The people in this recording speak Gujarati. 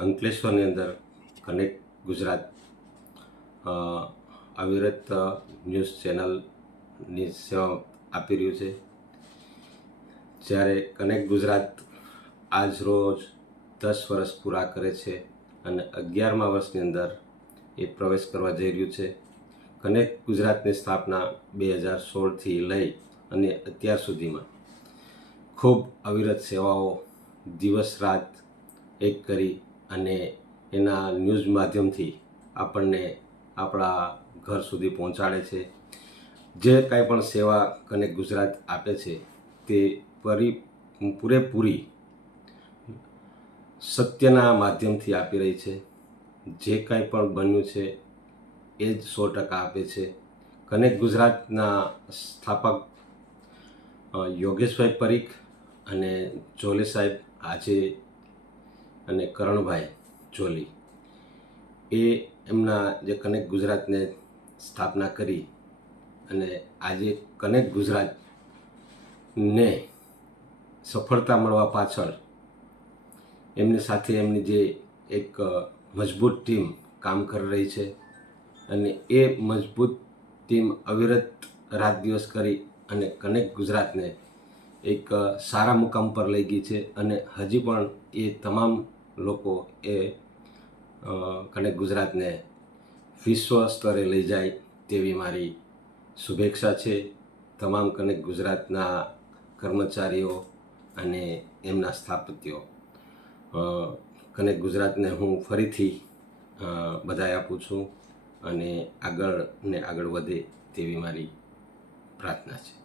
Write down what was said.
અંકલેશ્વરની અંદર કનેક્ટ ગુજરાત અવિરત ન્યૂઝ ચેનલની સેવા આપી રહ્યું છે. જ્યારે કનેક્ટ ગુજરાત આજ રોજ 10 વર્ષ પૂરા કરે છે અને 11મા વર્ષની અંદર એ પ્રવેશ કરવા જઈ રહ્યું છે. કનેક્ટ ગુજરાતની સ્થાપના 2016થી લઈ અને અત્યાર સુધીમાં ખૂબ અવિરત સેવાઓ દિવસ રાત એક કરી અને એના ન્યૂઝ માધ્યમથી આપણને આપણા ઘર સુધી પહોંચાડે છે. જે કાંઈ પણ સેવા કનેક્ટ ગુજરાત આપે છે તે પૂરેપૂરી સત્યના માધ્યમથી આપી રહી છે. જે કાંઈ પણ બન્યું છે એ જ 100% આપે છે. કનેક્ટ ગુજરાતના સ્થાપક યોગેશભાઈ પરીખ અને જોલી સાહેબ આજે અને કરણભાઈ જોલી એ એમના જે કનેક્ટ ગુજરાતને સ્થાપના કરી અને આજે કનેક્ટ ગુજરાતને સફળતા મળવા પાછળ એમની સાથે એમની જે એક મજબૂત ટીમ કામ કરી રહી છે અને એ મજબૂત ટીમ અવિરત રાત દિવસ કરી અને કનેક્ટ ગુજરાતને એક સારા મુકામ પર લઈ ગઈ છે અને હજી પણ એ તમામ લોકો એ કનેક્ટ ગુજરાતને વિશ્વ સ્તરે લઈ જાય તેવી મારી શુભેચ્છા છે. તમામ કનેક્ટ ગુજરાતના કર્મચારીઓ અને એમના સ્થાપત્યો કનેક્ટ ગુજરાતને હું ફરીથી બધાઈ આપું છું અને આગળ વધે તેવી મારી પ્રાર્થના છે.